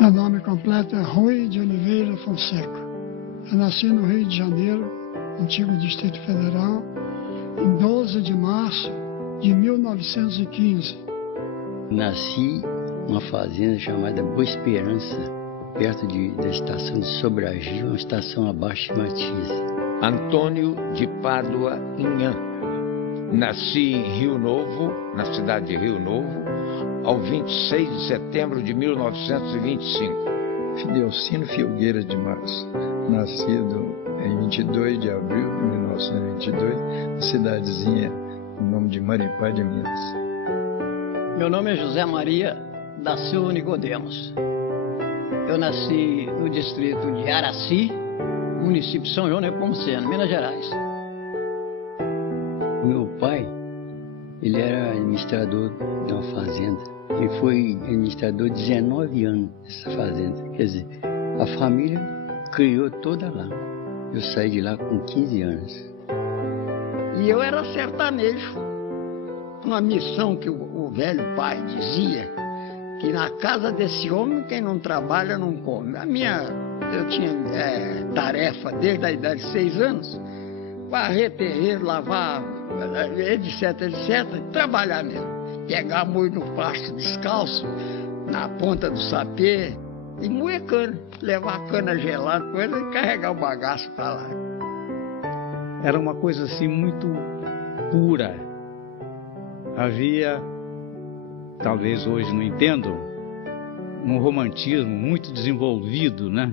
Meu nome completo é Rui de Oliveira Fonseca. Eu nasci no Rio de Janeiro, antigo Distrito Federal, em 12 de março de 1915. Nasci numa fazenda chamada Boa Esperança, perto da estação de Sobradinho, uma estação abaixo de Matias. Antônio de Pádua Inhã. Nasci em Rio Novo, na cidade de Rio Novo, ao 26 de setembro de 1925. Fidelcino Filgueira de Março, nascido em 22 de abril de 1922, na cidadezinha, com o nome de Maripá de Minas. Meu nome é José Maria da Silva Nicodemos. Eu nasci no distrito de Araci, município de São João Nepomuceno, Minas Gerais. Meu pai, ele era administrador de uma fazenda. Ele foi administrador 19 anos dessa fazenda. Quer dizer, a família criou toda lá. Eu saí de lá com 15 anos. E eu era sertanejo. Uma missão que o velho pai dizia, que na casa desse homem quem não trabalha não come. Eu tinha tarefa desde a idade de 6 anos, varrer terreiro, lavar, etc, etc, trabalhar mesmo. Pegar moer no pasto descalço, na ponta do sapê, e moer cana, levar a cana gelada, coisa, e carregar o bagaço para lá. Era uma coisa assim muito pura. Havia, talvez hoje não entendam, um romantismo muito desenvolvido, né?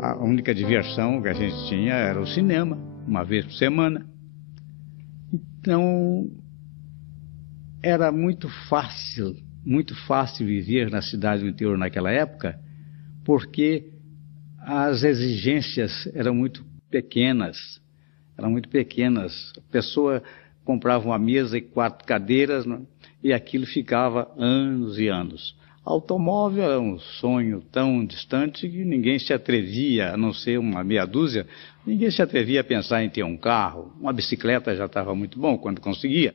A única diversão que a gente tinha era o cinema, uma vez por semana. Então, era muito fácil viver na cidade do interior naquela época, porque as exigências eram muito pequenas. A pessoa comprava uma mesa e 4 cadeiras, né? E aquilo ficava anos e anos. Automóvel era um sonho tão distante que ninguém se atrevia, a não ser uma meia dúzia, ninguém se atrevia a pensar em ter um carro. Uma bicicleta já estava muito bom quando conseguia.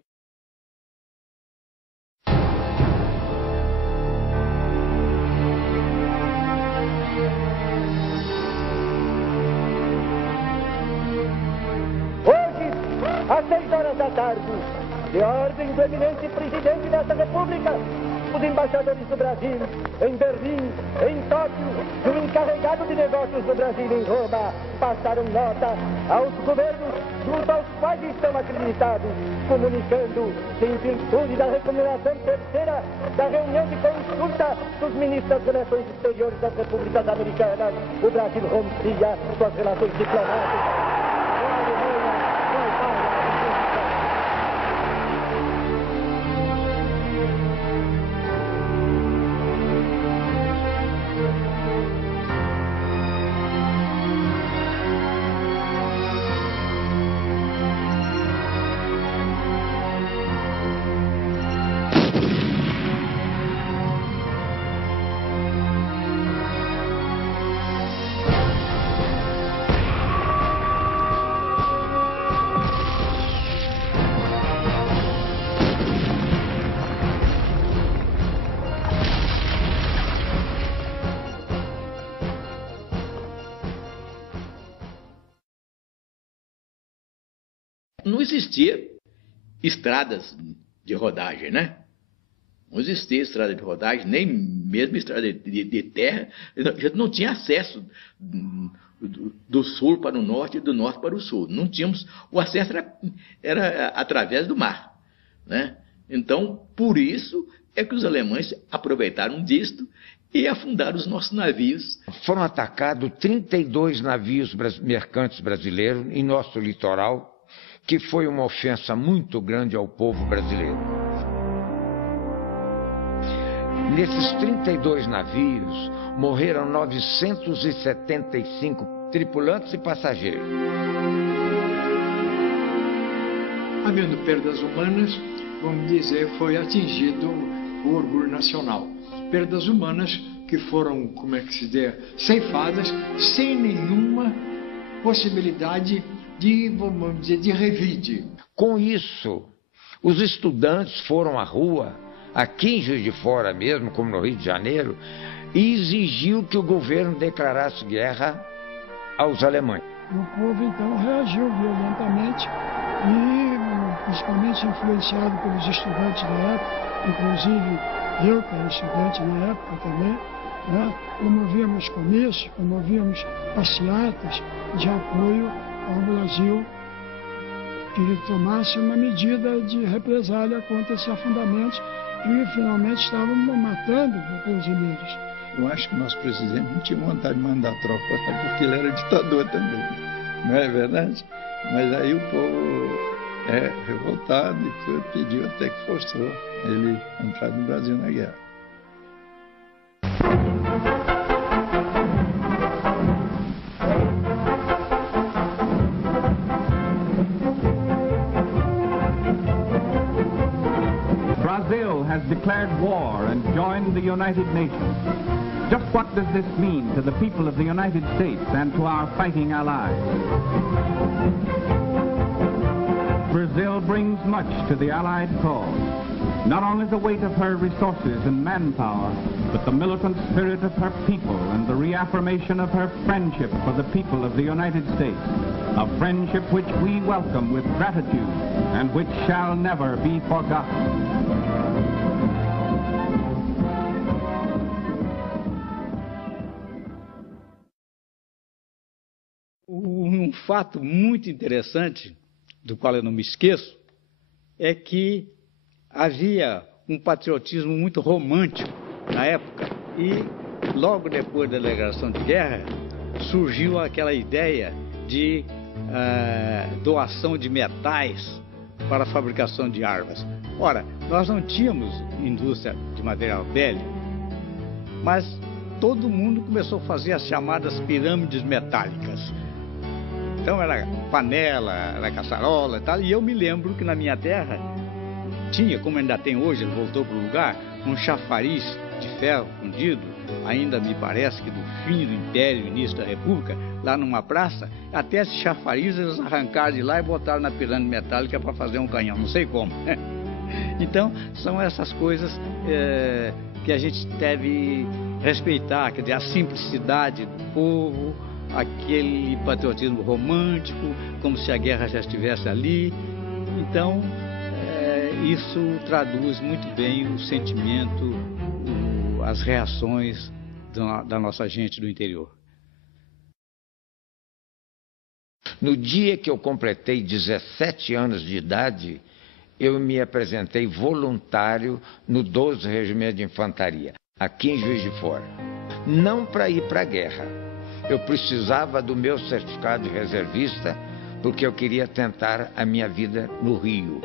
Às 6 horas da tarde, de ordem do eminente presidente desta república, os embaixadores do Brasil em Berlim, em Tóquio e o encarregado de negócios do Brasil em Roma passaram nota aos governos junto aos quais estão acreditados, comunicando que, em virtude da recomendação terceira da reunião de consulta dos ministros das Relações Exteriores das Repúblicas Americanas, o Brasil rompia suas relações diplomáticas. existia estradas de rodagem, né? Não existia estrada de rodagem, nem mesmo estrada de terra. A gente não tinha acesso do sul para o norte e do norte para o sul. Não tínhamos, o acesso era através do mar, né? Então, por isso é que os alemães aproveitaram disto e afundaram os nossos navios. Foram atacados 32 navios mercantes brasileiros em nosso litoral, que foi uma ofensa muito grande ao povo brasileiro. Nesses 32 navios, morreram 975 tripulantes e passageiros. Havendo perdas humanas, vamos dizer, foi atingido o orgulho nacional. Perdas humanas que foram, como é que se diz, ceifadas, sem nenhuma possibilidade de, vamos dizer, de revide. Com isso, os estudantes foram à rua, aqui em Juiz de Fora mesmo, como no Rio de Janeiro, e exigiu que o governo declarasse guerra aos alemães. O povo, então, reagiu violentamente e, principalmente influenciado pelos estudantes da época, inclusive eu, que era estudante na época também, né, promovíamos comícios, promovíamos passeatas de apoio ao Brasil, que ele tomasse uma medida de represália contra esses afundamentos que finalmente estavam matando os brasileiros. Eu acho que o nosso presidente não tinha vontade de mandar tropa, porque ele era ditador também, não é verdade? Mas aí o povo revoltado e tudo, pediu até que forçou ele a entrar no Brasil na guerra. Brazil has declared war and joined the United Nations. Just what does this mean to the people of the United States and to our fighting allies? Brazil brings much to the Allied cause, not only the weight of her resources and manpower, but the militant spirit of her people and the reaffirmation of her friendship for the people of the United States, a friendship which we welcome with gratitude and which shall never be forgotten. Um fato muito interessante, do qual eu não me esqueço, é que havia um patriotismo muito romântico na época e logo depois da declaração de guerra surgiu aquela ideia de doação de metais para a fabricação de armas. Ora, nós não tínhamos indústria de material bélico, mas todo mundo começou a fazer as chamadas pirâmides metálicas. Então era panela, era caçarola e tal, e eu me lembro que na minha terra tinha, como ainda tem hoje, ele voltou para o lugar, um chafariz de ferro fundido, ainda me parece que do fim do Império, início da República, lá numa praça, até esse chafariz eles arrancaram de lá e botaram na pirâmide metálica para fazer um canhão, não sei como. Então, são essas coisas que a gente deve respeitar, quer dizer, a simplicidade do povo, aquele patriotismo romântico, como se a guerra já estivesse ali. Então, isso traduz muito bem o sentimento, as reações da nossa gente do interior. No dia que eu completei 17 anos de idade, eu me apresentei voluntário no 12º Regimento de Infantaria, aqui em Juiz de Fora. Não para ir para a guerra. Eu precisava do meu certificado de reservista, porque eu queria tentar a minha vida no Rio,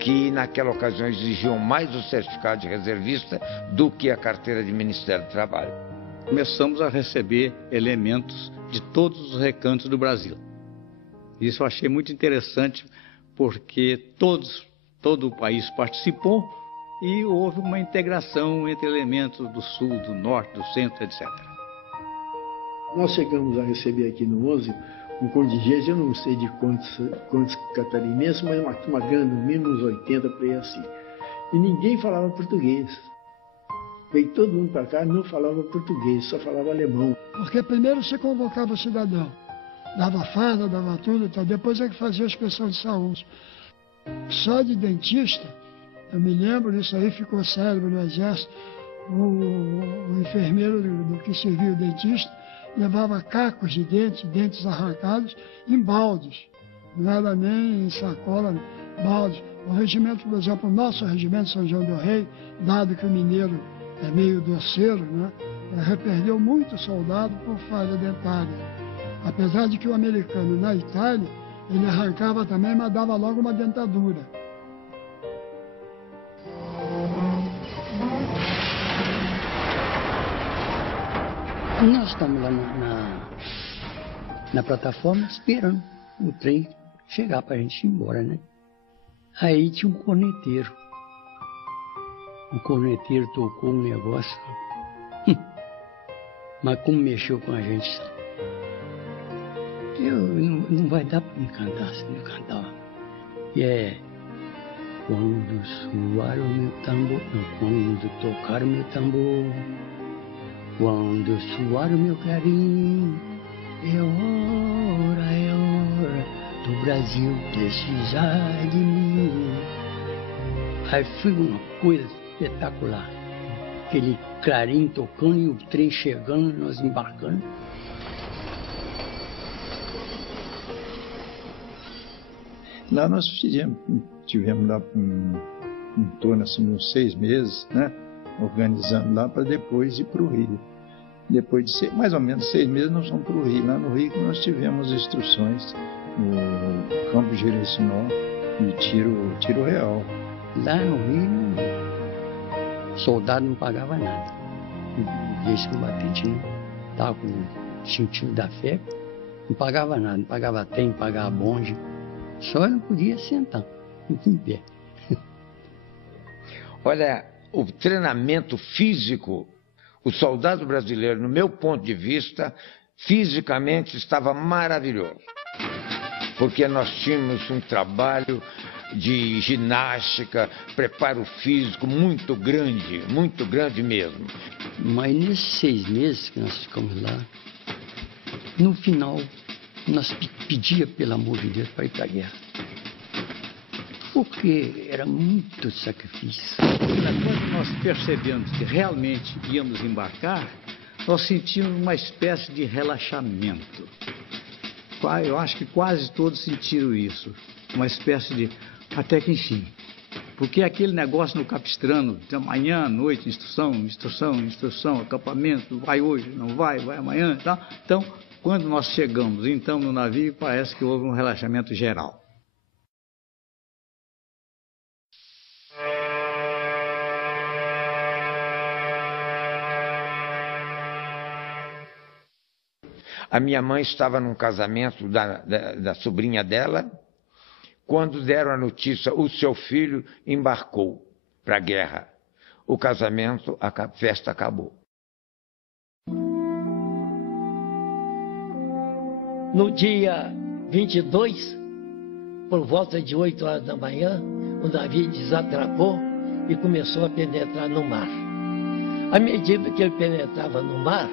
que naquela ocasião exigiam mais o certificado de reservista do que a carteira de Ministério do Trabalho. Começamos a receber elementos de todos os recantos do Brasil. Isso eu achei muito interessante, porque todo o país participou e houve uma integração entre elementos do sul, do norte, do centro, etc. Nós chegamos a receber aqui no 11 um contingente, eu não sei de quantos catarinenses, mas uma grande, no mínimo uns 80 para aí assim. E ninguém falava português. Veio todo mundo para cá, não falava português, só falava alemão. Porque primeiro você convocava o cidadão, dava farda, dava tudo, então depois é que fazia a inspeção de saúde. Só de dentista, eu me lembro, isso aí ficou célebre no Exército, o enfermeiro do que servia o dentista levava cacos de dentes arrancados em baldes. Não era nem em sacola, baldes. O regimento, por exemplo, o nosso regimento São João del Rei, dado que o mineiro é meio doceiro, né, perdeu muito soldado por falha dentária. Apesar de que o americano na Itália, ele arrancava também, mas dava logo uma dentadura. Nós estamos lá na plataforma esperando o trem chegar para a gente ir embora, né? Aí tinha um corneteiro. O corneteiro tocou um negócio, mas como mexeu com a gente, não vai dar para me cantar, se me cantar. E é quando soar o meu tambor, quando tocar o meu tambor, quando soar o meu clarim, é hora do Brasil precisar de mim. Aí foi uma coisa espetacular. Aquele clarim tocando e o trem chegando, nós embarcando. Lá nós tivemos lá em torno assim, uns 6 meses, né? Organizando lá para depois ir para o Rio. Depois de mais ou menos 6 meses nós fomos para o Rio. Lá no Rio nós tivemos instruções no campo de Jerecinó e tiro real. Lá no Rio, o soldado não pagava nada. Esse combatente estava com o sentido da fé, não pagava nada, não pagava trem, não pagava bonde. Só não podia sentar, em pé. Olha, o treinamento físico, o soldado brasileiro, no meu ponto de vista, fisicamente estava maravilhoso. Porque nós tínhamos um trabalho de ginástica, preparo físico muito grande mesmo. Mas nesses 6 meses que nós ficamos lá, no final, nós pedíamos, pelo amor de Deus, para ir para a guerra. Porque era muito sacrifício. Quando nós percebemos que realmente íamos embarcar, nós sentimos uma espécie de relaxamento. Eu acho que quase todos sentiram isso. Uma espécie de... Até que enfim. Porque aquele negócio no Capistrano, de manhã, à noite, instrução, acampamento, vai hoje, não vai amanhã e tal. Então, quando nós chegamos então no navio, parece que houve um relaxamento geral. A minha mãe estava num casamento da sobrinha dela, quando deram a notícia, o seu filho embarcou para a guerra. O casamento, a festa acabou. No dia 22, por volta de 8 horas da manhã, o navio desatracou e começou a penetrar no mar. À medida que ele penetrava no mar,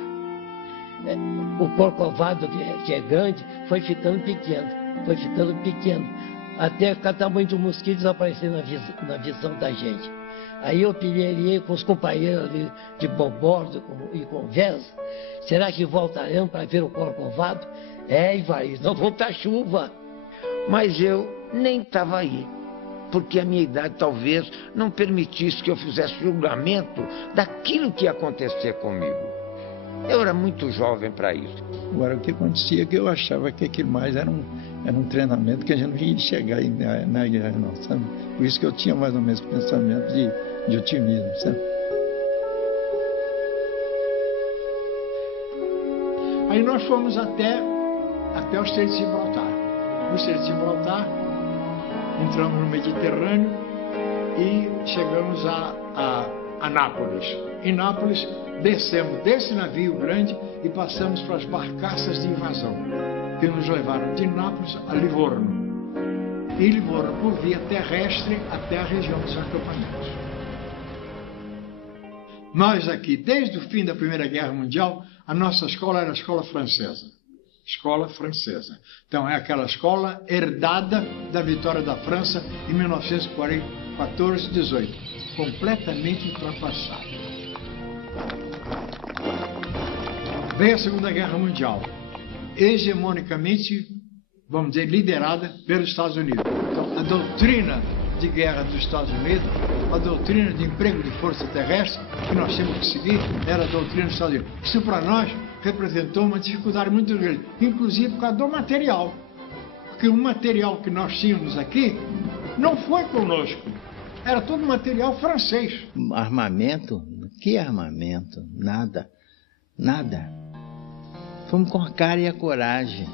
o Corcovado, que é grande, foi ficando pequeno, até que o tamanho do mosquito desaparecer na visão da gente. Aí eu pilhei com os companheiros ali de bordo e conversa, será que voltaremos para ver o Corcovado? Ivaí, não vão estar chuva. Mas eu nem estava aí, porque a minha idade talvez não permitisse que eu fizesse julgamento daquilo que ia acontecer comigo. Eu era muito jovem para isso. Agora, o que acontecia é que eu achava que aquilo mais era um treinamento que a gente não ia chegar na guerra, não, sabe? Por isso que eu tinha mais ou menos pensamento de otimismo, sabe? Aí nós fomos até o Estreito de Gibraltar. No Estreito de Gibraltar, entramos no Mediterrâneo e chegamos a Nápoles. Em Nápoles, descemos desse navio grande e passamos para as barcaças de invasão, que nos levaram de Nápoles a Livorno. E Livorno, por via terrestre, até a região dos acampamentos. Nós aqui, desde o fim da Primeira Guerra Mundial, a nossa escola era a escola francesa. escola francesa. Então é aquela escola herdada da vitória da França em 1914-18, completamente ultrapassada. Vem a Segunda Guerra Mundial, hegemonicamente, vamos dizer, liderada pelos Estados Unidos. Então, a doutrina de guerra dos Estados Unidos, a doutrina de emprego de força terrestre que nós temos que seguir, era a doutrina dos Estados Unidos. Isso para nós representou uma dificuldade muito grande, inclusive por causa do material. Porque o material que nós tínhamos aqui não foi conosco. Era todo material francês. Armamento? Que armamento? Nada. Nada. Fomos com a cara e a coragem.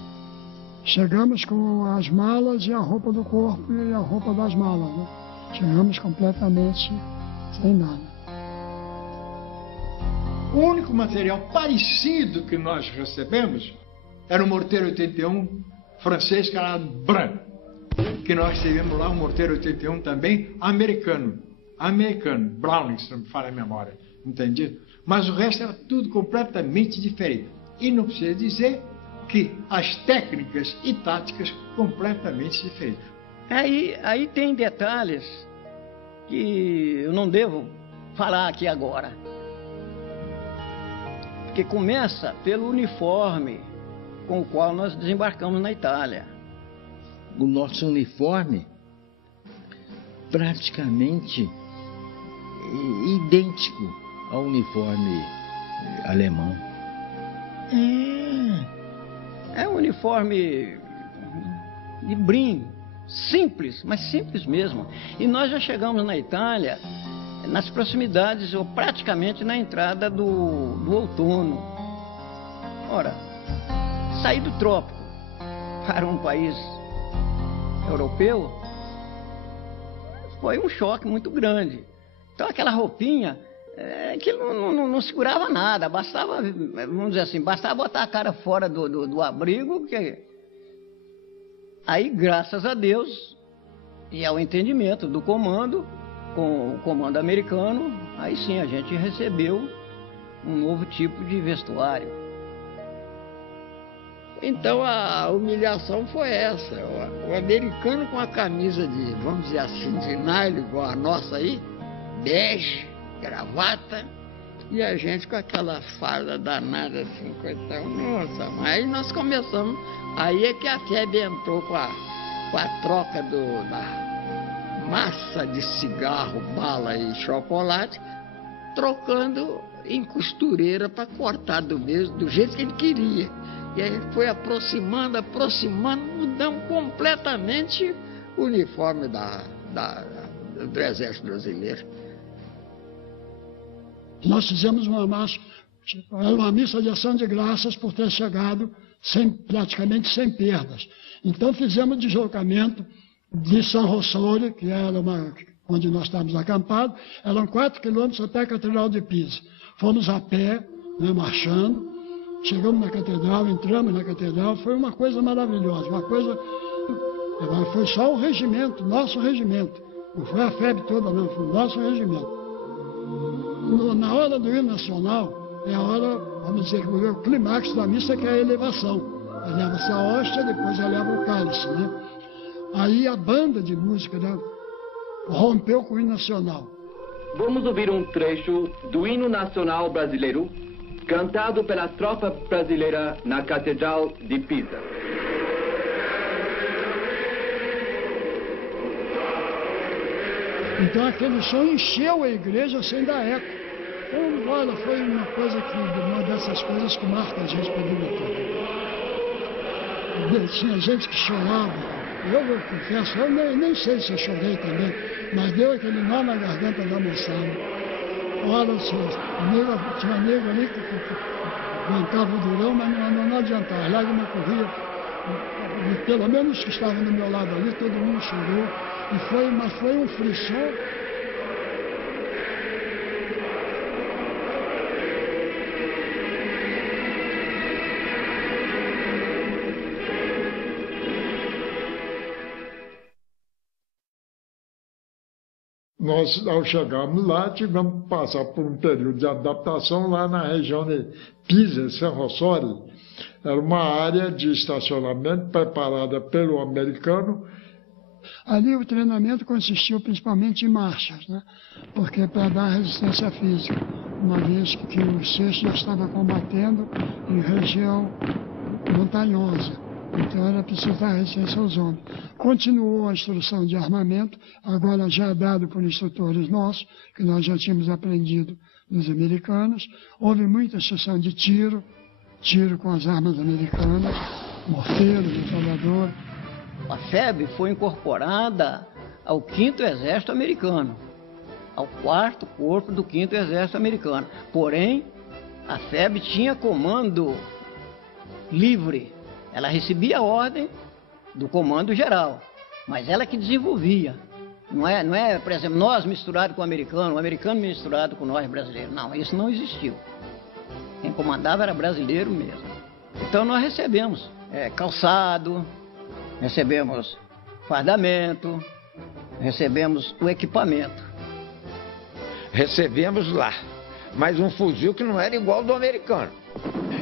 Chegamos com as malas e a roupa do corpo e a roupa das malas, né? Chegamos completamente sem nada. O único material parecido que nós recebemos era o morteiro 81 francês, que era branco. Que nós tivemos lá um morteiro 81 também americano. Browning, se não me falha a memória. Entendido? Mas o resto era tudo completamente diferente. E não precisa dizer que as técnicas e táticas completamente diferentes. Aí tem detalhes que eu não devo falar aqui agora. Porque começa pelo uniforme com o qual nós desembarcamos na Itália. O nosso uniforme praticamente idêntico ao uniforme alemão. É um uniforme de brim, simples, mas simples mesmo. E nós já chegamos na Itália nas proximidades, ou praticamente na entrada do outono. Ora, sair do trópico para um país europeu foi um choque muito grande. Então aquela roupinha que não segurava nada, bastava, vamos dizer assim, bastava botar a cara fora do abrigo, que aí, graças a Deus, e ao entendimento do comando, com o comando americano, aí sim a gente recebeu um novo tipo de vestuário. Então a humilhação foi essa, o americano com a camisa de, vamos dizer assim, de nylon, igual a nossa aí, bege, gravata, e a gente com aquela farda danada assim, coitão. Nossa, mas aí nós começamos, aí é que a febre entrou com a troca da massa de cigarro, bala e chocolate, trocando em costureira para cortar do jeito que ele queria. E aí foi aproximando, mudamos completamente o uniforme do Exército Brasileiro. Nós fizemos uma missa de ação de graças por ter chegado praticamente sem perdas. Então fizemos o deslocamento de São Rossore, que era onde nós estávamos acampados, eram 4 quilômetros até a Catedral de Pisa. Fomos a pé, né, marchando, chegamos na Catedral, entramos na Catedral, foi uma coisa maravilhosa, foi só o regimento, nosso regimento. Não foi a FEB toda, não, foi o nosso regimento. Na hora do hino nacional, é a hora, vamos dizer, o clímax da missa, que é a elevação. Eleva-se a hóstia, depois eleva o cálice, né? Aí a banda de música, né, rompeu com o hino nacional. Vamos ouvir um trecho do hino nacional brasileiro, cantado pela tropa brasileira na Catedral de Pisa. Então aquele som encheu a igreja sem dar eco. Então, olha, foi uma dessas coisas que marca a gente para a vida toda. Tinha gente que chorava. Eu confesso, eu nem sei se eu chorei também, mas deu aquele nó na garganta da moçada. Olha, tinha nego ali que aguentava o durão, mas não adiantava. A lágrima corria. E pelo menos os que estavam do meu lado ali, todo mundo chorou. Mas foi um frisson. Nós, ao chegarmos lá, tivemos que passar por um período de adaptação lá na região de Pisa, São Rossore, era uma área de estacionamento preparada pelo americano. Ali o treinamento consistiu principalmente em marchas, né? Porque para dar resistência física, uma vez que o 6º já estava combatendo em região montanhosa, então era preciso dar resistência aos homens. Continuou a instrução de armamento, agora já dado por instrutores nossos, que nós já tínhamos aprendido dos americanos. Houve muita instrução de tiro com as armas americanas, morteiro, metralhadora. A FEB foi incorporada ao 5º Exército Americano, ao 4º Corpo do 5º Exército Americano. Porém, a FEB tinha comando livre. Ela recebia a ordem do comando geral, mas ela que desenvolvia. Não é, por exemplo, nós misturados com o americano misturado com nós brasileiros. Não, isso não existiu. Quem comandava era brasileiro mesmo. Então nós recebemos calçado, recebemos fardamento, recebemos o equipamento. Recebemos lá, mas um fuzil que não era igual ao do americano.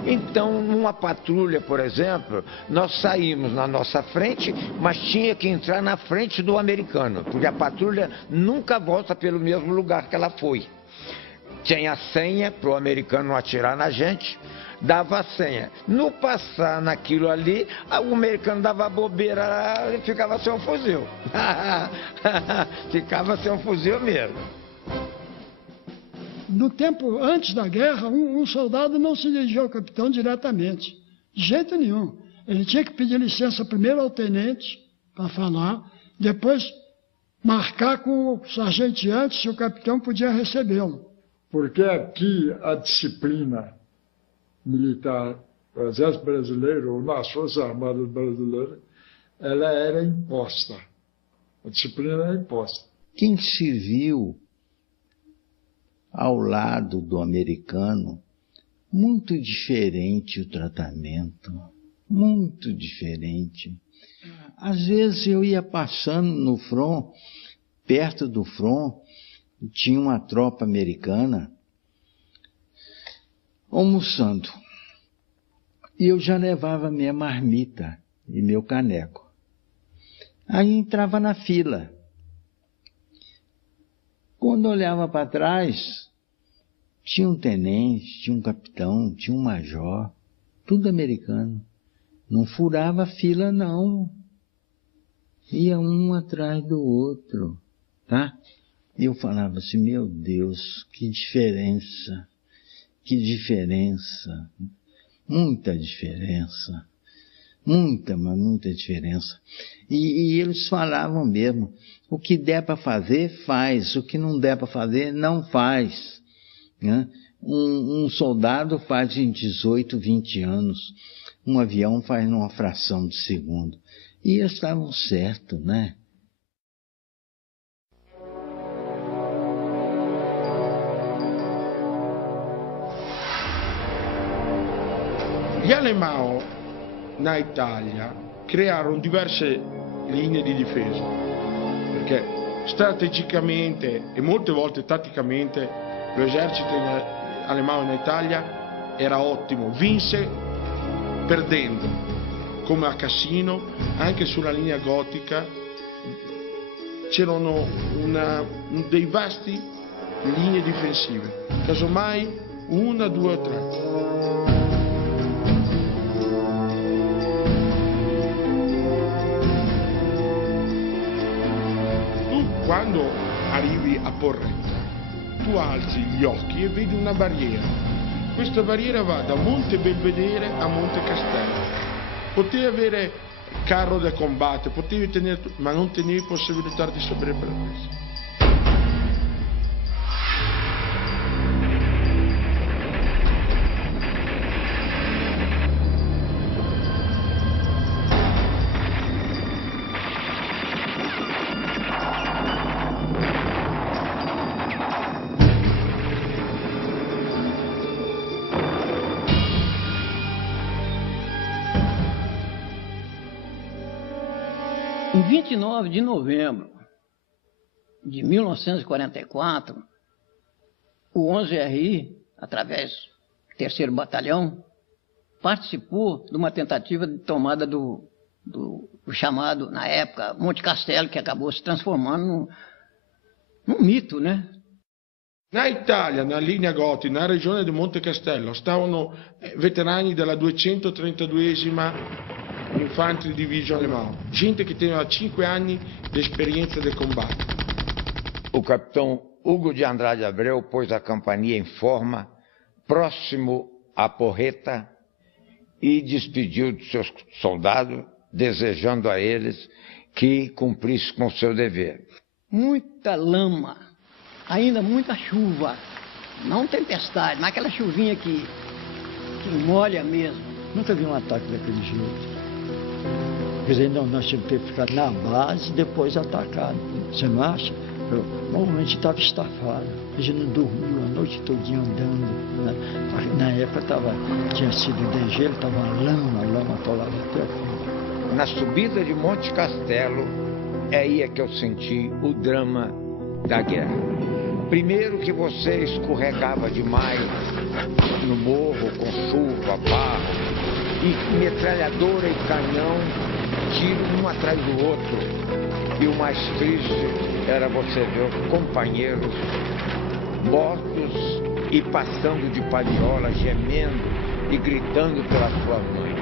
Então, numa patrulha, por exemplo, nós saímos na nossa frente, mas tinha que entrar na frente do americano, porque a patrulha nunca volta pelo mesmo lugar que ela foi. Tinha a senha para o americano não atirar na gente, dava a senha. No passar naquilo ali, o americano dava bobeira e ficava sem um fuzil. Ficava sem um fuzil mesmo. No tempo antes da guerra, um soldado não se dirigia ao capitão diretamente, de jeito nenhum. Ele tinha que pedir licença primeiro ao tenente para falar, depois marcar com o sargenteante se o capitão podia recebê-lo. Porque aqui a disciplina militar do Exército Brasileiro ou nas Forças Armadas Brasileiras, ela era imposta. A disciplina era imposta. Quem se viu ao lado do americano, muito diferente o tratamento, muito diferente. Às vezes eu ia passando no front, perto do front, tinha uma tropa americana almoçando. E eu já levava minha marmita e meu caneco. Aí entrava na fila. Quando olhava para trás, tinha um tenente, tinha um capitão, tinha um major, tudo americano. Não furava a fila, não. Ia um atrás do outro, tá? E eu falava assim, meu Deus, que diferença, muita diferença, mas muita diferença. E eles falavam mesmo, o que der para fazer, faz, o que não der para fazer, não faz. Né? Um soldado faz em 18, 20 anos, um avião faz numa fração de segundo. E eles estavam certos, né? Gli alemani na Italia crearono diverse linee di difesa, perché strategicamente e molte volte tatticamente l'esercito alemano in Italia era ottimo, vinse perdendo, come a Cassino, anche sulla linea gotica c'erano dei vasti linee difensive, casomai 1, 2 o 3. Quando arrivi a Porretta, tu alzi gli occhi e vedi una barriera. Questa barriera va da Monte Belvedere a Monte Castello. Potevi avere carro da combattere, potevi tenere, ma non tenevi possibilità di sopravvivenza. Em 29 de novembro de 1944, o 11RI, através do 3º Batalhão, participou de uma tentativa de tomada do chamado, na época, Monte Castelo, que acabou se transformando num mito, né? Na Italia, na linea Goti, na regione di Monte Castello, stavano veterani della 232esima Infantry Division alemão, gente que tem 5 anni di esperienza del combattimento. O capitão Hugo de Andrade Abreu pôs a companhia em forma, próximo à Porreta, e despediu de seus soldados, desejando a eles que cumprissem com seu dever. Muita lama, ainda muita chuva, não tempestade, mas aquela chuvinha que molha mesmo. Nunca vi um ataque daquele jeito. Quer dizer, nós tínhamos que ficar na base e depois atacar. Você não acha? Normalmente estava estafado. A gente não dormiu a noite todinha andando. Né? Na época tinha sido degelo, estava lama atolada até o fim. Na subida de Monte Castelo, é aí que eu senti o drama da guerra. Primeiro que você escorregava demais no morro, com chuva, barro, e metralhadora e canhão, tiro um atrás do outro. E o mais triste era você ver os companheiros mortos e passando de paliola, gemendo e gritando pela sua mãe.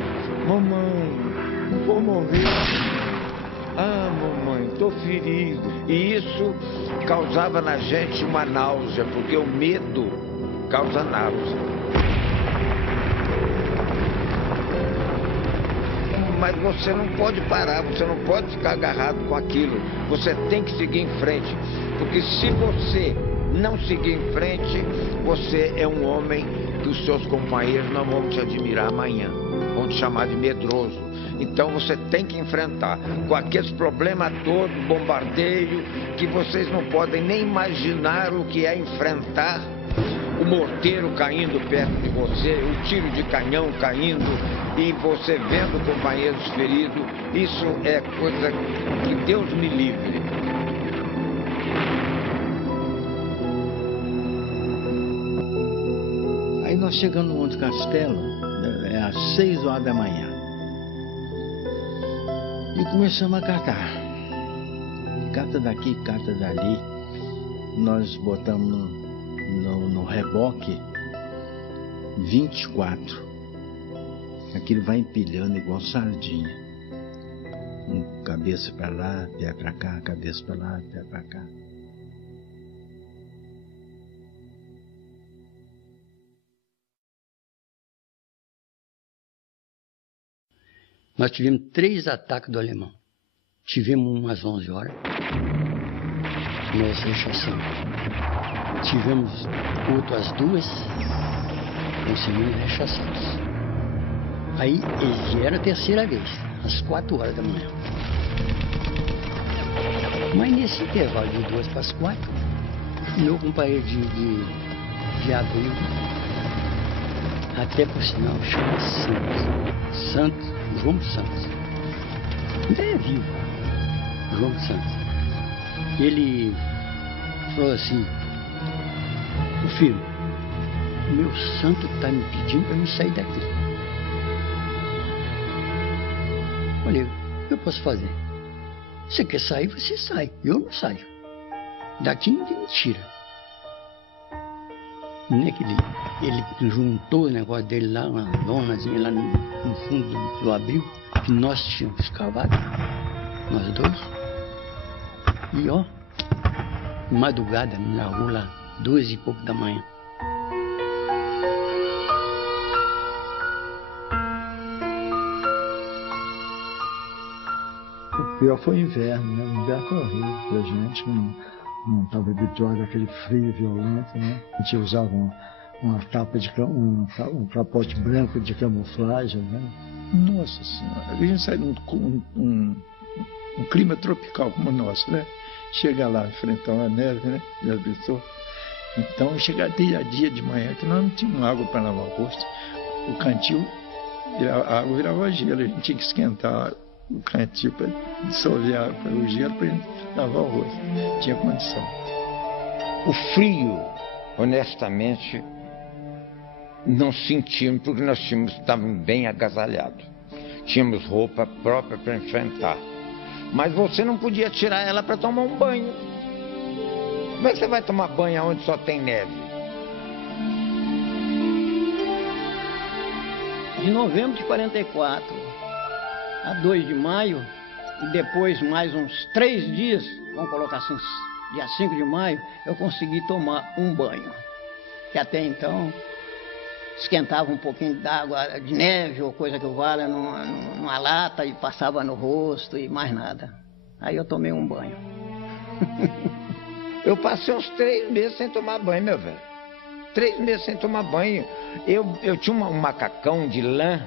Mamãe, vou morrer. Ah, mamãe, estou ferido. E isso causava na gente uma náusea, porque o medo causa náusea. Mas você não pode parar, você não pode ficar agarrado com aquilo. Você tem que seguir em frente. Porque se você não seguir em frente, você é um homem que os seus companheiros não vão te admirar amanhã. Vão te chamar de medroso. Então você tem que enfrentar com aqueles problemas todos, bombardeio, que vocês não podem nem imaginar o que é enfrentar. O morteiro caindo perto de você, o tiro de canhão caindo e você vendo companheiros feridos, isso é coisa que Deus me livre. Aí nós chegamos no Monte Castelo, às 6 horas da manhã, e começamos a catar. Cata daqui, cata dali. Nós botamos no reboque 24. Aquilo vai empilhando igual sardinha. Cabeça para lá, pé para cá, cabeça para lá, pé para cá. Nós tivemos 3 ataques do alemão. Tivemos um às 11 horas. Nós rechaçamos. Tivemos outro às 2, conseguimos rechaçados. Aí eles vieram a terceira vez, às 4 horas da manhã. Mas nesse intervalo de 2 para as 4, meu companheiro de abrigo, até por sinal, chama Santos, João Santos. Ainda é vivo, João Santos. Ele falou assim: "O filho, meu santo está me pedindo para me sair daqui." Olha, o que eu posso fazer? Você quer sair, você sai. Eu não saio. Daqui ninguém me tira. Nem que ele juntou o negócio dele lá, uma lonazinha lá no fundo do abrigo, que nós tínhamos cavado, nós dois. E ó, madrugada, me largou lá, 2 e pouco da manhã. O pior foi o inverno, né? O inverno foi horrível pra gente, não estava habituado àquele frio violento, né? A gente usava uma capa um capote branco de camuflagem, né? Nossa Senhora, a gente sai num clima tropical como o nosso, né? Chega lá, enfrentar uma neve, né? Já pensou? Então, chegar dia a dia de manhã, que nós não tínhamos água para lavar o rosto. O cantil, a água virava gelo, a gente tinha que esquentar o cantil para dissolver o gelo para a gente lavar o rosto. Tinha condição. O frio, honestamente, não sentíamos, porque nós estávamos bem agasalhados. Tínhamos roupa própria para enfrentar. Mas você não podia tirar ela para tomar um banho. Como é que você vai tomar banho onde só tem neve? De novembro de 44 a 2 de maio, e depois mais uns 3 dias, vamos colocar assim, dia 5 de maio, eu consegui tomar um banho. Que até então esquentava um pouquinho d'água de neve ou coisa que eu valha numa lata e passava no rosto e mais nada. Aí eu tomei um banho. Eu passei uns 3 meses sem tomar banho, meu velho. 3 meses sem tomar banho. Eu tinha um macacão de lã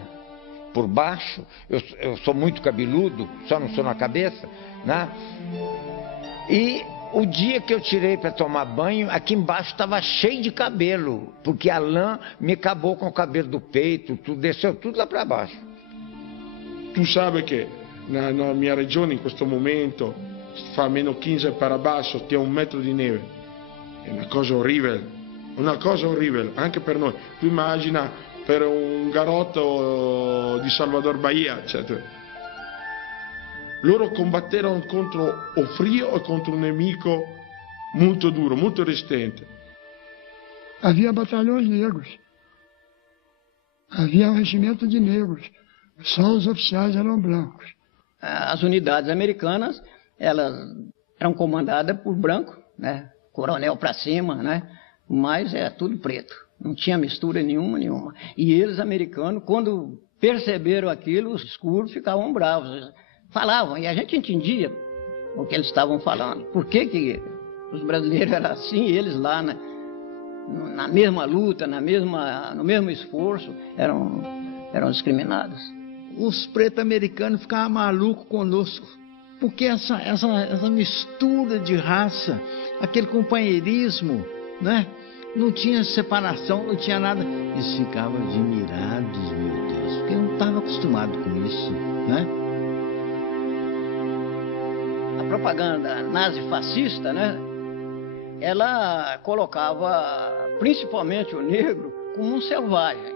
por baixo. Eu sou muito cabeludo, só não sou na cabeça, né? E o dia que eu tirei para tomar banho, aqui embaixo estava cheio de cabelo, porque a lã me acabou com o cabelo do peito, tudo, desceu tudo lá para baixo. Tu sabe che nella mia regione in questo momento fa meno 15 para basso, c'è 1 metro di neve. È una cosa orribile, anche per noi. Tu immagina per un garotto di Salvador Bahia, eccetera. Loro combatterono contro o frio e contro un nemico molto duro, molto resistente. Havia batalhões negros. Havia um regimento de negros. Só os oficiais eram brancos. As unidades americanas, elas eram comandadas por branco, né? Coronel para cima, né? Mas é tudo preto. Não tinha mistura nenhuma. E eles, americanos, quando perceberam aquilo, os escuros ficavam bravos. Falavam, e a gente entendia o que eles estavam falando. Por que os brasileiros eram assim e eles lá, né? Na mesma luta, no mesmo esforço, eram discriminados. Os pretos americanos ficavam malucos conosco, porque essa mistura de raça, aquele companheirismo, né? Não tinha separação, não tinha nada. Eles ficavam admirados, meu Deus, porque eu não estava acostumado com isso, né? A propaganda nazi-fascista, né? Ela colocava principalmente o negro como um selvagem.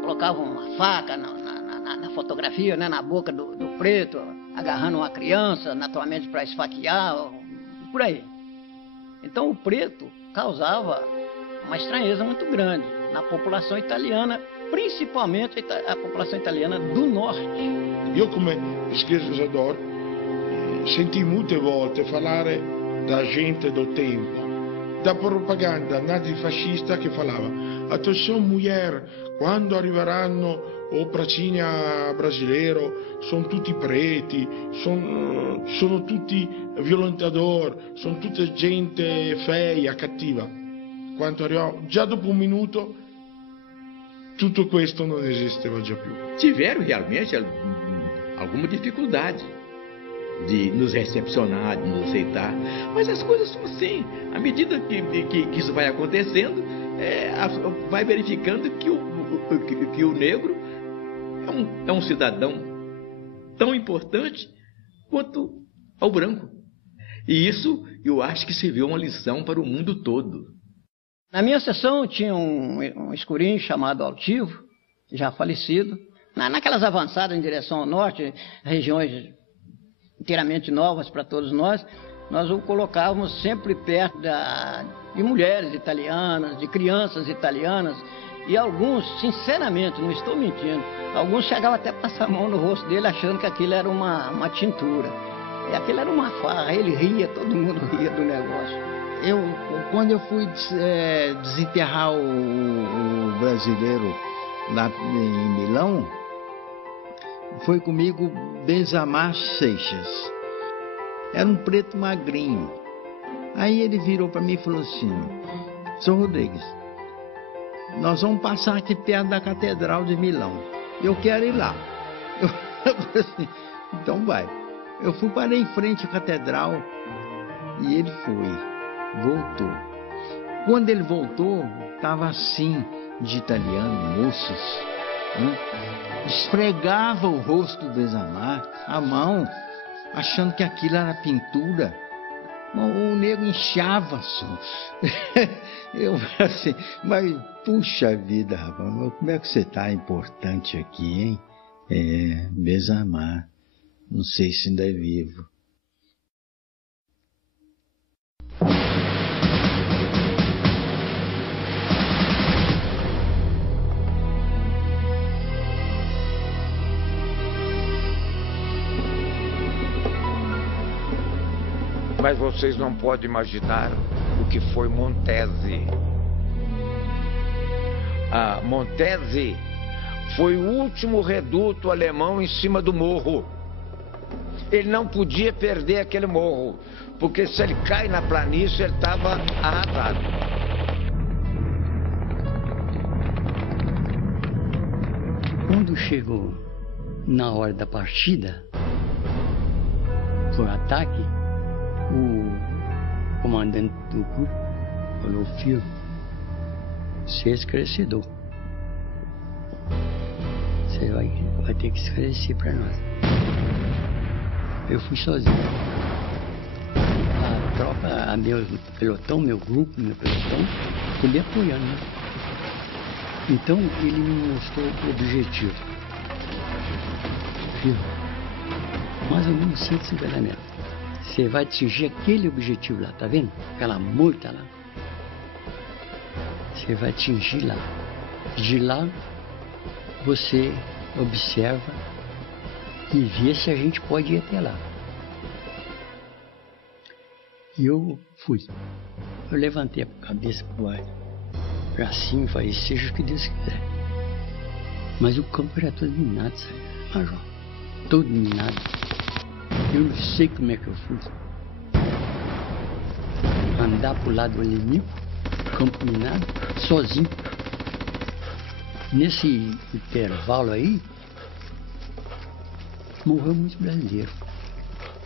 Colocava uma faca na fotografia, né? Na boca do preto, agarrando uma criança, naturalmente para esfaquear, por aí. Então o preto causava uma estranheza muito grande na população italiana, principalmente a popolação italiana do norte. Io come pesquisador senti molte volte parlare da gente do tempo, da propaganda nazifascista che falava: attenzione mulher, quando arriveranno o pracinha brasileiro, sono tutti preti, sono tutti violentador, sono tutta gente feia, cattiva. Quando arrivava, già dopo un minuto, tutto questo non esisteva già più. Tiveram realmente alguma dificuldade de nos recepcionar, de nos aceitar, mas as coisas são assim. À medida que isso vai acontecendo, vai verificando que o negro é um cidadão tão importante quanto ao branco. E isso eu acho que serviu uma lição para o mundo todo. Na minha seção tinha um escurinho chamado Altivo, já falecido. Naquelas avançadas em direção ao norte, regiões inteiramente novas para todos nós o colocávamos sempre perto de mulheres italianas, de crianças italianas, e alguns, sinceramente, não estou mentindo, alguns chegavam até a passar a mão no rosto dele achando que aquilo era uma tintura. E aquilo era uma farra, ele ria, todo mundo ria do negócio. Quando eu fui desenterrar o brasileiro lá em Milão, foi comigo Benjamin Seixas. Era um preto magrinho. Aí ele virou para mim e falou assim: Sr. Rodrigues, nós vamos passar aqui perto da Catedral de Milão. Eu quero ir lá. Eu falei assim, então vai. Eu fui para em frente à Catedral e ele voltou. Quando ele voltou, estava assim, de italiano, moças, né? Esfregava o rosto do Benjamin, a mão, achando que aquilo era pintura. O nego inchava só. Eu assim, mas puxa vida, rapaz, como é que você tá importante aqui, hein? Besamar. Não sei se ainda é vivo. Mas vocês não podem imaginar o que foi Montese. Montese foi o último reduto alemão em cima do morro. Ele não podia perder aquele morro, porque se ele cai na planície, ele estava arrasado. Quando chegou na hora da partida, por ataque, o comandante do grupo falou: filho, você é esclarecedor. Você vai ter que esclarecer para nós. Eu fui sozinho. A tropa, meu pelotão, meu pelotão, ficou me apoiando, né? Então ele me mostrou o objetivo. Filho, mais ou menos 150 metros. Você vai atingir aquele objetivo lá, tá vendo? Aquela moita lá. Você vai atingir lá. De lá, você observa e vê se a gente pode ir até lá. E eu fui. Eu levantei a cabeça para cima e falei: seja o que Deus quiser. Mas o campo era todo minado, sabe, Major? Todo minado. Eu não sei como é que eu fui. Andar pro lado do inimigo, campo minado, sozinho. Nesse intervalo aí, morreu muitos brasileiros.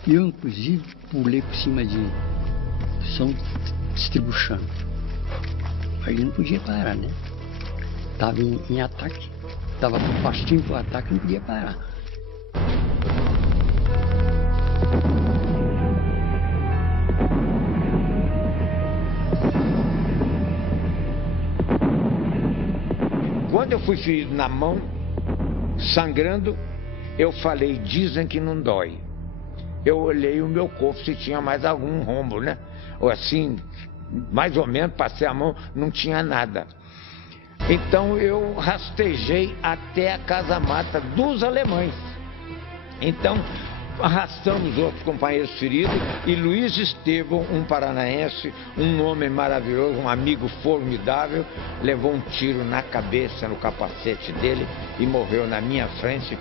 Eu, inclusive, pulei por cima de São Distribuição. Aí não podia parar, né? Estava em ataque. Estava partindo para o ataque, não podia parar. Quando eu fui ferido na mão, sangrando, eu falei: dizem que não dói. Eu olhei o meu corpo se tinha mais algum rombo, né? Ou assim, mais ou menos, passei a mão, não tinha nada. Então eu rastejei até a casa-mata dos alemães. Então arrastamos outros companheiros feridos e Luiz Estevão, um paranaense, um homem maravilhoso, um amigo formidável, levou um tiro na cabeça, no capacete dele e morreu na minha frente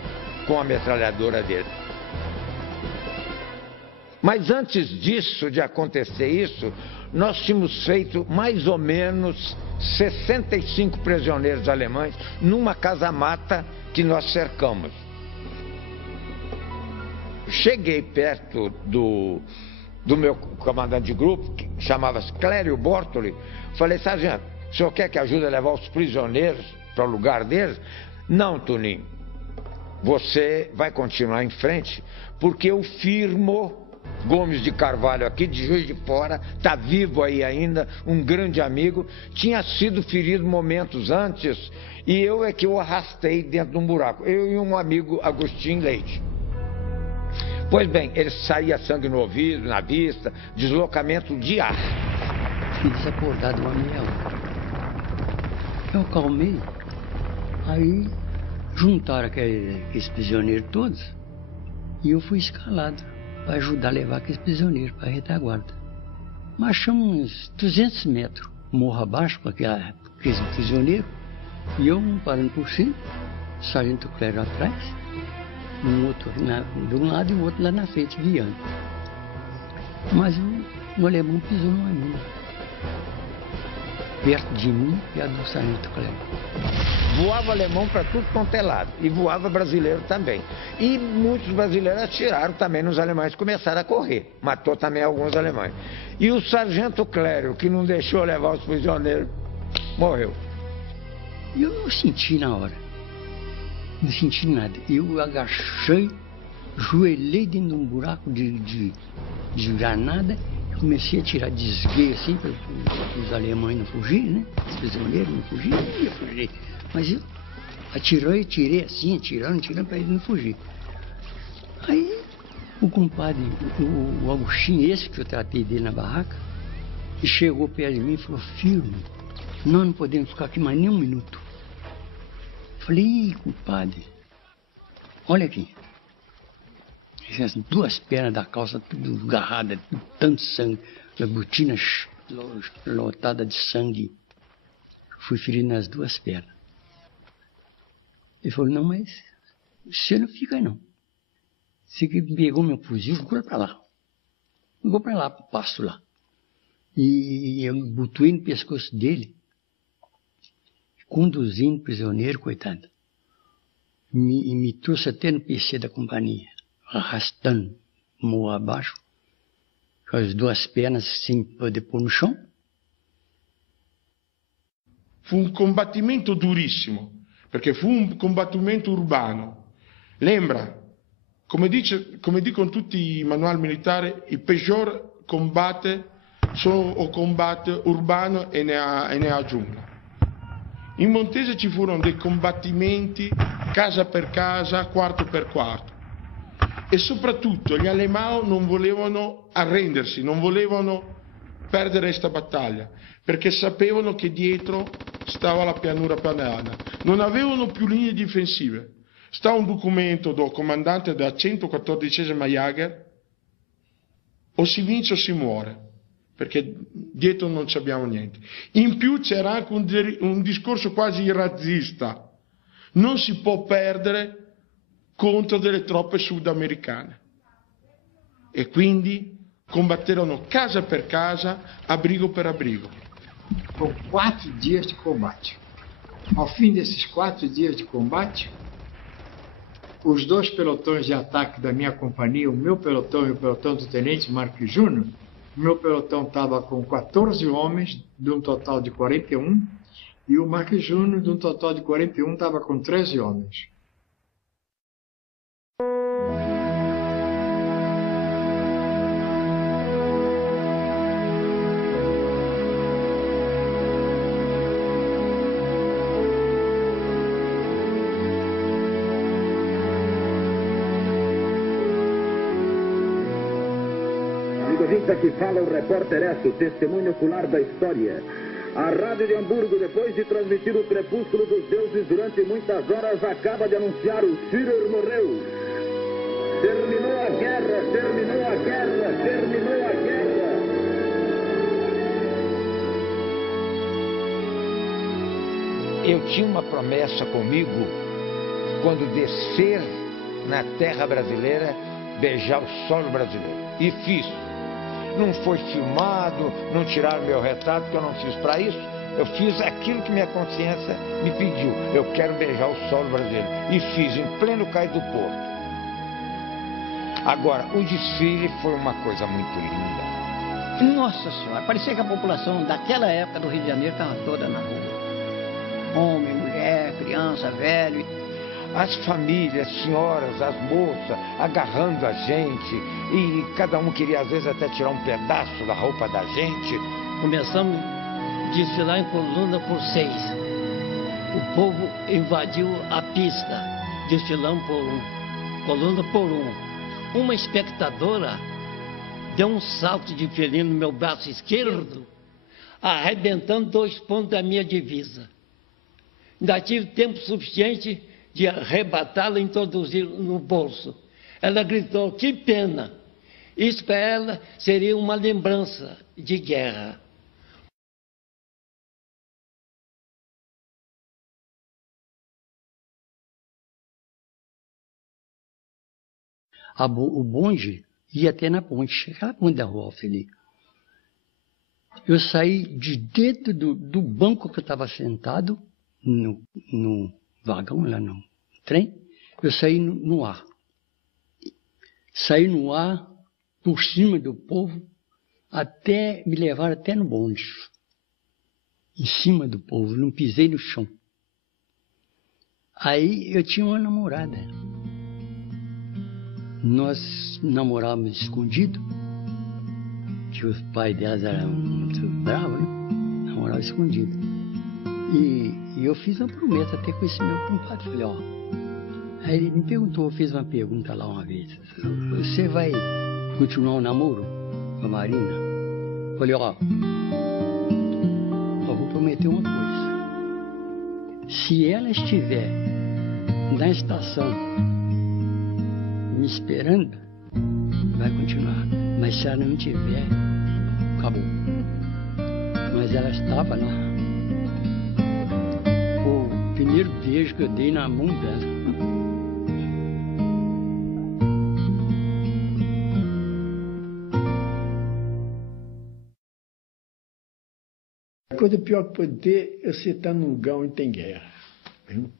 com a metralhadora dele. Mas antes disso, de acontecer isso, nós tínhamos feito mais ou menos 65 prisioneiros alemães numa casa-mata que nós cercamos. Cheguei perto do meu comandante de grupo, que chamava-se Clério Bortoli, falei: sargento, o senhor quer que ajude a levar os prisioneiros para o lugar deles? Não, Toninho, você vai continuar em frente, porque o Firmo Gomes de Carvalho, aqui de Juiz de Fora, está vivo aí ainda, um grande amigo, tinha sido ferido momentos antes, e eu é que o arrastei dentro de um buraco, eu e um amigo, Agostinho Leite. Pois bem, ele saía sangue no ouvido, na vista, deslocamento de ar. Fui desacordado uma meia hora. Eu acalmei, aí juntaram aqueles prisioneiros todos e eu fui escalado para ajudar a levar aqueles prisioneiros para a retaguarda. Marchamos uns 200 metros, morro abaixo com aqueles prisioneiros, e eu parando por cima, o sargento Clério atrás, um outro de um lado e o outro lá na frente, guiando. Mas o alemão pisou numa mina, perto de mim e a do sargento Clério. Voava alemão para tudo quanto é lado, e voava brasileiro também. E muitos brasileiros atiraram também nos alemães, começaram a correr, matou também alguns alemães. E o sargento Clério, que não deixou levar os prisioneiros, morreu. E eu não senti na hora. Não senti nada. Eu agachei, joelhei dentro de um buraco de granada comecei a tirar, desguei assim, para os alemães não fugirem, né? Os prisioneiros não fugirem, eu ia fugir. Mas eu atirei assim, atirando para ele não fugir. Aí o compadre, o Agostinho, esse que eu tratei dele na barraca, que chegou perto de mim e falou: filho, nós não podemos ficar aqui mais nem um minuto. Falei: ih, compadre, olha aqui. As duas pernas da calça tudo agarrada, tanto sangue, a botina lotada de sangue. Fui ferido nas duas pernas. Ele falou: não, mas você não fica não. Você que pegou meu fuzil, ficou para lá. Ficou para lá, pro pasto lá. E eu botuei no pescoço dele, conduzindo o prisioneiro, coitado. Me trouxe até no PC da companhia, arrastando morro abaixo, com as duas pernas sem poder pôr no chão. Fu un combattimento durissimo, perché fu un combattimento urbano. Lembra, come dicono tutti i manuali militari, il peggior combatte urbano e ne ha giungla. In Montese ci furono dei combattimenti casa per casa, quarto per quarto. E soprattutto gli alemani non volevano arrendersi, non volevano perdere questa battaglia, perché sapevano che dietro stava la pianura padana. Non avevano più linee difensive. Sta un documento del comandante della 114esima Jager: o si vince o si muore, perché dietro non abbiamo niente. In più c'era anche un discorso quasi razzista: non si può perdere contro delle troppe sudamericane. E quindi combatterono casa per casa, abrigo per abrigo. Foram 4 dias de combate. Ao fim desses 4 dias de combate, os 2 pelotões de ataque da minha companhia, o meu pelotão e o pelotão do Tenente Marques Júnior, o meu pelotão estava com 14 homens, de um total de 41, e o Marques Júnior, de um total de 41, estava com 13 homens. Aqui fala o repórter Esso, testemunho ocular da história. A Rádio de Hamburgo, depois de transmitir o crepúsculo dos deuses durante muitas horas, acaba de anunciar: o Führer morreu. Terminou a guerra, terminou a guerra, terminou a guerra. Eu tinha uma promessa comigo, quando descer na terra brasileira, beijar o solo brasileiro. E fiz. Não foi filmado, não tiraram meu retrato, porque eu não fiz para isso. Eu fiz aquilo que minha consciência me pediu. Eu quero beijar o solo brasileiro. E fiz em pleno Cais do Porto. Agora, o desfile foi uma coisa muito linda. Nossa Senhora, parecia que a população daquela época do Rio de Janeiro estava toda na rua. Homem, mulher, criança, velho. As famílias, as senhoras, as moças, agarrando a gente, e cada um queria às vezes até tirar um pedaço da roupa da gente. Começamos a desfilar em coluna por 6. O povo invadiu a pista, desfilando por 1, coluna por 1. Uma espectadora deu um salto de felino no meu braço esquerdo, arrebentando 2 pontos da minha divisa. Ainda tive tempo suficiente de arrebatá-la e introduzir no bolso. Ela gritou: que pena! Isso para ela seria uma lembrança de guerra. O bonde ia até na ponte, aquela ponte da Rua ali. Eu saí de dentro do banco que eu estava sentado, no vagão lá no trem, eu saí no ar. Saí no ar, por cima do povo, até me levar até no bonde. Em cima do povo, não pisei no chão. Aí eu tinha uma namorada. Nós namorávamos escondido, que que os pais delas eram muito bravos, né? Namorava escondido. E eu fiz uma promessa até com esse meu compadre. Falei, ó. Aí ele me perguntou, fez uma pergunta lá uma vez. Você vai continuar o namoro com a Marina? Falei, ó. Eu vou prometer uma coisa. Se ela estiver na estação me esperando, vai continuar. Mas se ela não estiver, acabou. Mas ela estava lá. O primeiro beijo que eu dei na mão dela. A coisa pior que pode ter é você estar num lugar onde tem guerra.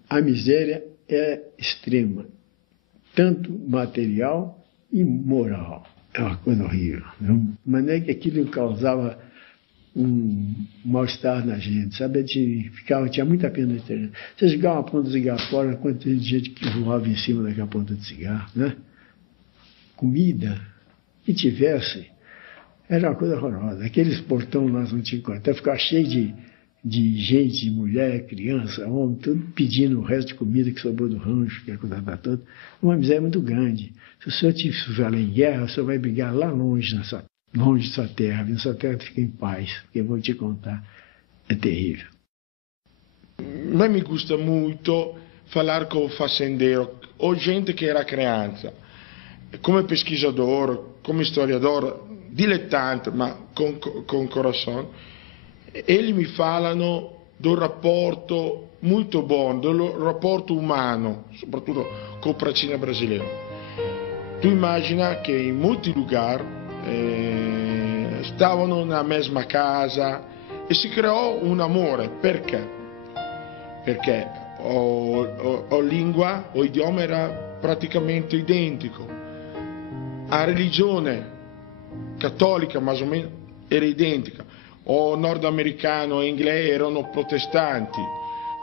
A miséria é extrema, tanto material e moral. É uma coisa horrível. Mas não é que aquilo causava um mal-estar na gente, sabe? A gente tinha muita pena de ter. Você jogava uma ponta de cigarro fora, quanta gente que voava em cima daquela ponta de cigarro, né? Comida, que tivesse, era uma coisa horrorosa. Aqueles portões nós não tínhamos conta. Até ficava cheio de gente, mulher, criança, homem, tudo pedindo o resto de comida que sobrou do rancho, que a coisa está toda. Uma miséria muito grande. Se o senhor estiver em guerra, o senhor vai brigar lá longe de sua terra. Na sua terra fica em paz, porque eu vou te contar, é terrível. A me gusta muito falar com o fazendeiro, ou gente que era criança, come pesquisador, come historiador, dilettante, ma con coração. Eles me falam do rapporto muito bom, do rapporto umano, soprattutto com o pracinha brasileiro. Tu immagina che in molti lugar stavano nella mesma casa e si creò un amore. Perché? Perché o lingua, o idioma era praticamente identico. A religione cattolica, mais ou menos, era identica. O nordamericano e inglese erano protestanti.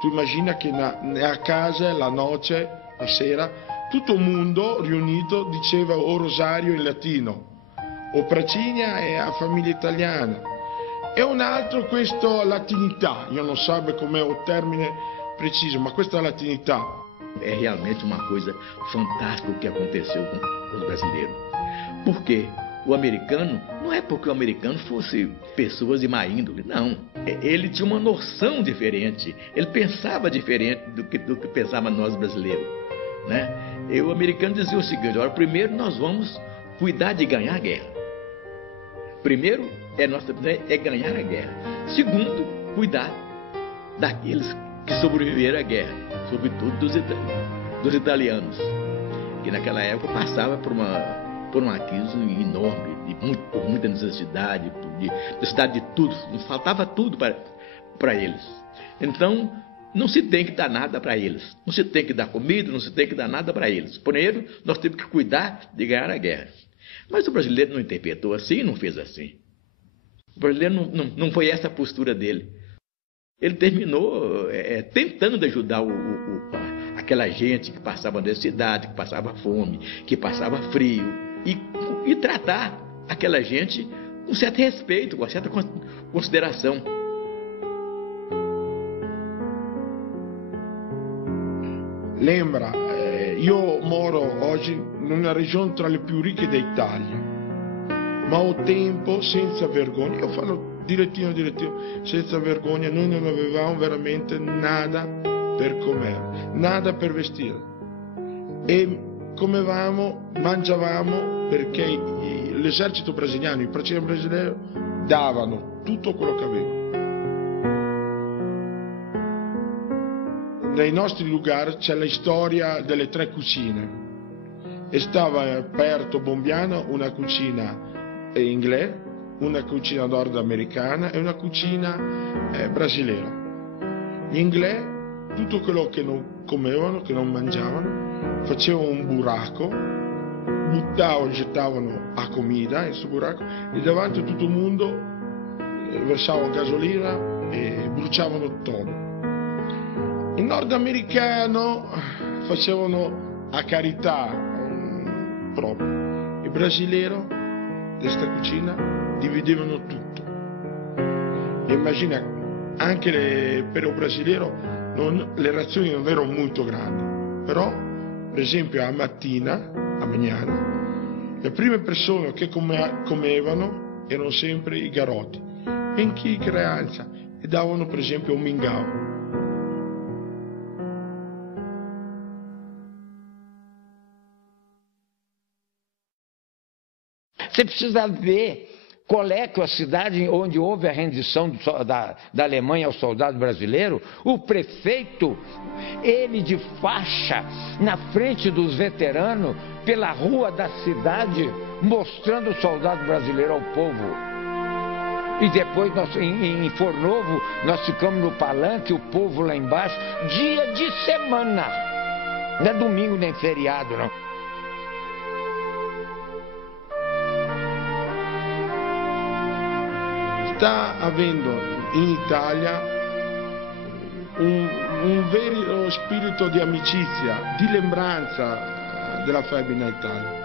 Tu immagina che nella casa, la notte, la sera, tutto il mondo riunito diceva o rosario in latino, o pracinha è a famiglia italiana. E un altro questa latinità, io non so com'è o termine preciso, ma questa latinità. É realmente uma coisa fantástica o que aconteceu com os brasileiros. Por quê? O americano, não é porque o americano fosse pessoas de má índole, não. Ele tinha uma noção diferente, ele pensava diferente do que pensava nós brasileiros, né? E o americano dizia o seguinte: olha, primeiro nós vamos cuidar de ganhar a guerra. Primeiro é ganhar a guerra. Segundo, cuidar daqueles que sobreviveram à guerra, sobretudo dos italianos, que naquela época passava por uma crise enorme, por muita necessidade, necessidade de tudo, faltava tudo para eles. Então, não se tem que dar nada para eles, não se tem que dar comida, não se tem que dar nada para eles. Primeiro, nós temos que cuidar de ganhar a guerra. Mas o brasileiro não interpretou assim, não fez assim. O brasileiro não foi essa a postura dele. Ele terminou tentando ajudar aquela gente que passava necessidade, que passava fome, que passava frio, e tratar aquela gente com certo respeito, com certa consideração. Lembra, io moro oggi in una regione tra le più ricche d'Italia, ma ho tempo, senza vergogna, io farò direttino, senza vergogna, noi non avevamo veramente nada per comer, nada per vestire, e comevamo, mangiavamo, perché l'esercito brasiliano, i pracinha brasileiro davano tutto quello che avevano. Nei nostri lugar c'è la storia delle 3 cucine, e stava aperto Bombiano una cucina inglese, una cucina nordamericana e una cucina brasiliana. Gli inglesi, tutto quello che non comevano, che non mangiavano, facevano un buracco, gettavano a comida in questo buracco, e davanti a tutto il mondo versavano gasolina e bruciavano tutto. Il nordamericano facevano a carità proprio. Il brasileiro questa cucina dividevano tutto. E immagina, anche per un brasiliano le razioni non erano molto grandi, però per esempio a manhã, le prime persone che comevano erano sempre i garotti, anche crianze, e davano per esempio un mingau. Você precisa ver qual é que a cidade onde houve a rendição da Alemanha ao soldado brasileiro, o prefeito, ele de faixa, na frente dos veteranos, pela rua da cidade, mostrando o soldado brasileiro ao povo. E depois, em Fornovo, nós ficamos no palanque, o povo lá embaixo, dia de semana. Não é domingo nem feriado, não. Sta avendo in Italia un vero spirito di amicizia, di lembranza della FEB in Italia.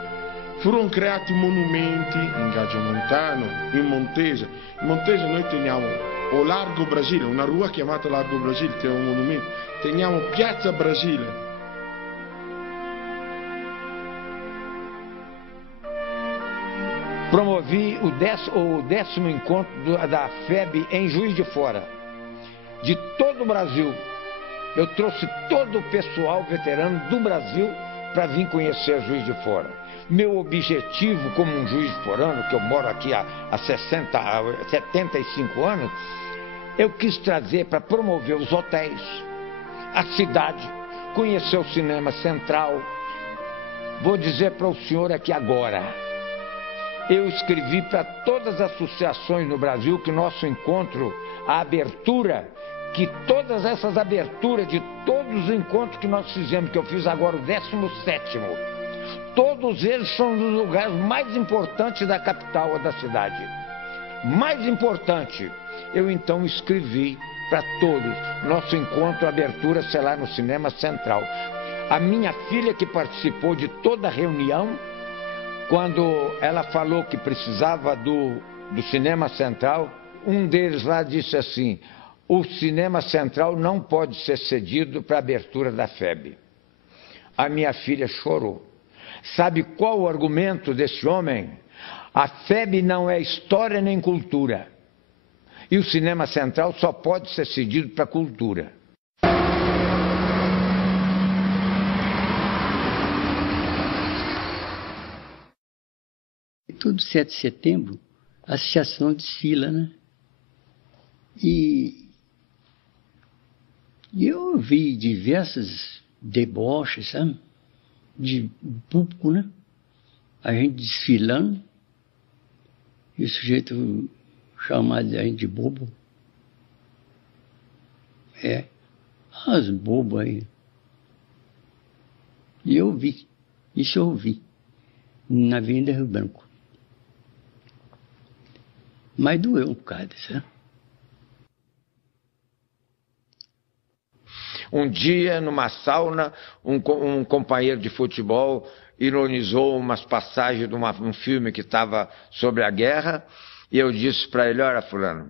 Furono creati monumenti in Gagiomontano, in Montese. In Montese noi teniamo o Largo Brasile, una rua chiamata Largo Brasile, che è un monumento. Teniamo Piazza Brasile. Promovi o 10º encontro da FEB em Juiz de Fora, de todo o Brasil. Eu trouxe todo o pessoal veterano do Brasil para vir conhecer Juiz de Fora. Meu objetivo como um juiz forano, que eu moro aqui há 75 anos, eu quis trazer para promover os hotéis, a cidade, conhecer o Cinema Central. Vou dizer para o senhor aqui agora, eu escrevi para todas as associações no Brasil que nosso encontro, a abertura, que todas essas aberturas de todos os encontros que nós fizemos, que eu fiz agora o 17º, todos eles são os lugares mais importantes da capital ou da cidade. Mais importante, eu então escrevi para todos, nosso encontro, abertura, sei lá, no Cinema Central. A minha filha que participou de toda a reunião, quando ela falou que precisava do Cinema Central, um deles lá disse assim: o Cinema Central não pode ser cedido para a abertura da FEB. A minha filha chorou. Sabe qual o argumento desse homem? A FEB não é história nem cultura. E o Cinema Central só pode ser cedido para a cultura. Todo 7 de setembro, a associação desfila, né? E eu vi diversas deboches, sabe? De público, né? A gente desfilando, e o sujeito chamado a gente de bobo. As bobas aí. E eu vi, isso eu vi, na Avenida Rio Branco. Mas doeu um bocado, sabe? Um dia, numa sauna, um companheiro de futebol ironizou umas passagens de um filme que estava sobre a guerra, e eu disse para ele: olha, fulano,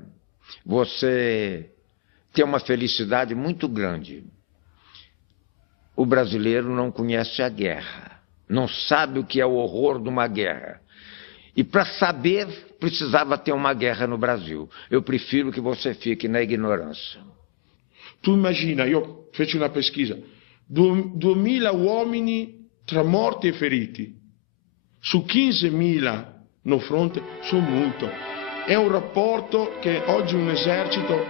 você tem uma felicidade muito grande. O brasileiro não conhece a guerra, não sabe o que é o horror de uma guerra. E para saber, precisava ter uma guerra no Brasil. Eu prefiro que você fique na ignorância. Tu immagina, io feci una pesquisa, 2.000 uomini tra morti e feriti, su 15.000 no fronte, sono molto. È un rapporto che oggi un esercito,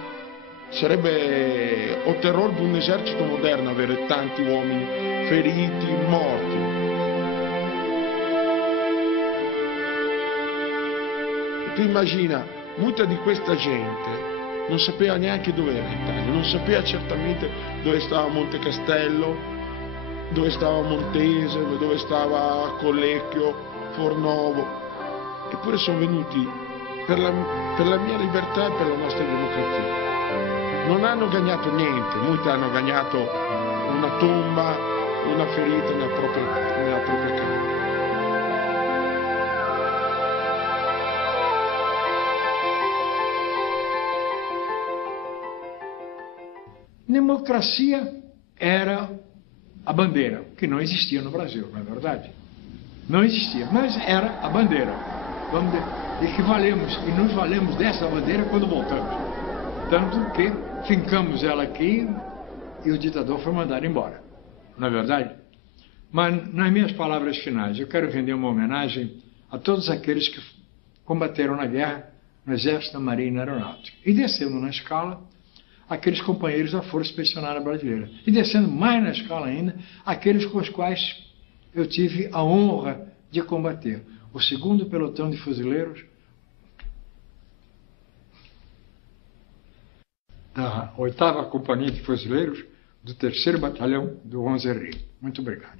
sarebbe o terrore di un esercito moderno avere tanti uomini feriti, morti. Tu immagina, molta di questa gente non sapeva neanche dove era l'Italia, non sapeva certamente dove stava Monte Castello, dove stava Montese, dove stava Collecchio, Fornovo. Eppure sono venuti per la mia libertà e per la nostra democrazia. Non hanno guadagnato niente, molti hanno guadagnato una tomba, una ferita nella propria casa. Democracia era a bandeira, que não existia no Brasil, não é verdade? Não existia, mas era a bandeira. E nos valemos dessa bandeira quando voltamos. Tanto que fincamos ela aqui e o ditador foi mandado embora, não é verdade? Mas, nas minhas palavras finais, eu quero render uma homenagem a todos aqueles que combateram na guerra no Exército, na Marinha e na Aeronáutica. E descendo na escala, aqueles companheiros da Força Expedicionária Brasileira. E descendo mais na escala ainda, aqueles com os quais eu tive a honra de combater. O 2º Pelotão de Fuzileiros da 8ª Companhia de Fuzileiros do 3º Batalhão do 11 Rio. Muito obrigado.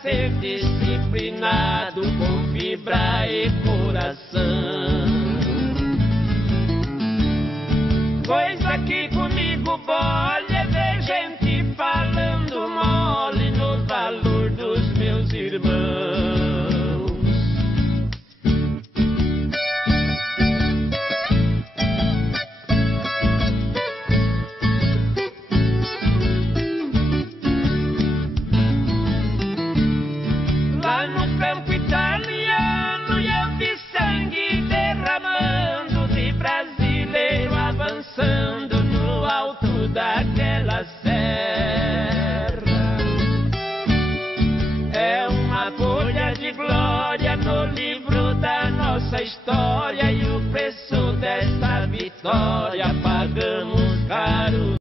Ser disciplinado com fibra e coração.